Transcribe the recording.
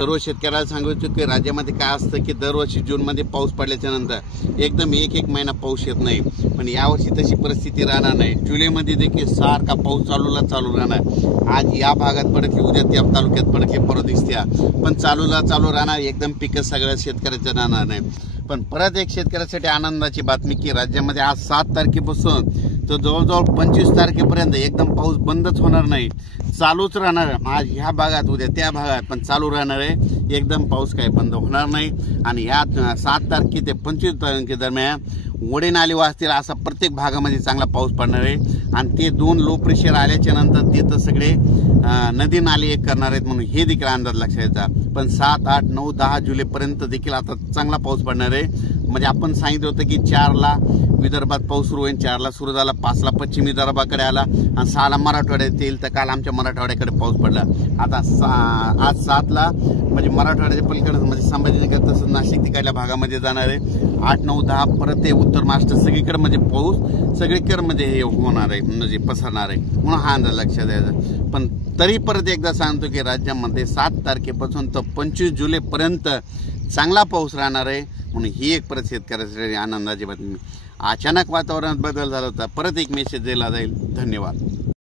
सर्व शेतकऱ्याला सांगायचं की राज्यामध्ये काय असतं की दरवर्षी जूनमध्ये पाऊस पडल्याच्या नंतर एकदम एक महिना पाऊस येत नाही, पण यावर्षी तशी परिस्थिती राहणार नाही। जुलैमध्ये देखील सारखा पाऊस चालू राहणार। आज या भागात पडते, उद्या त्या तालुक्यात पडते, परत दिसत्या, पण चालू राहणार। एकदम पिकं सगळ्या शेतकऱ्याचं राहणार नाही। पण परत एक शेतकऱ्यासाठी आनंदाची बातमी की राज्यामध्ये आज 7 तारखेपासून तर जवळजवळ 25 तारखेपर्यंत एकदम पाऊस बंदच होणार नाही, चालूच राहणार। आज ह्या भागात, उद्या त्या भागात, पण चालू राहणार आहे। एकदम पाऊस काही बंद होणार नाही। आणि या 7 तारखे ते 25 तारखे दरम्यान वडे नाले वाचतील असा प्रत्येक भागामध्ये चांगला पाऊस पडणार आहे। आणि ते 2 लो प्रेशर आल्याच्या नंतर ते तर सगळे नदी नाले एक करणार आहेत, म्हणून हे देखील अंदाज लक्षात येतात। पण 7, 8, 9, 10 जुलैपर्यंत देखील आता चांगला पाऊस पडणार आहे। म्हणजे आपण सांगितलं होतं की 4ला विदर्भात पाऊस सुरू होईल, 4ला सुरू झाला, 5ला पश्चिम विदर्भाकडे आला आणि 6ला मराठवाड्यात येईल। तर काल आमच्या मराठवाड्याकडे पाऊस पडला। आता आज 7ला म्हणजे मराठवाड्याच्या पलीकडे म्हणजे संभाजीनगर तसंच नाशिक तिकडल्या भागामध्ये जाणार आहे। 8, 9, 10 परत ते उत्तर महाराष्ट्र सगळीकडे म्हणजे पाऊस सगळीकडे म्हणजे हे होणार आहे, म्हणजे पसरणार आहे, म्हणून हा अंदाज लक्षात द्यायचा। पण तरी परत एकदा सांगतो की राज्यामध्ये 7 तारखेपासून तर 25 जुलैपर्यंत चांगला पाऊस राहणार आहे, म्हणून ही एक परत शेतकऱ्यासाठी आनंदाची बातमी। अचानक वातावरणात बदल झाला होता, परत एक मेसेज दिला जाईल। धन्यवाद।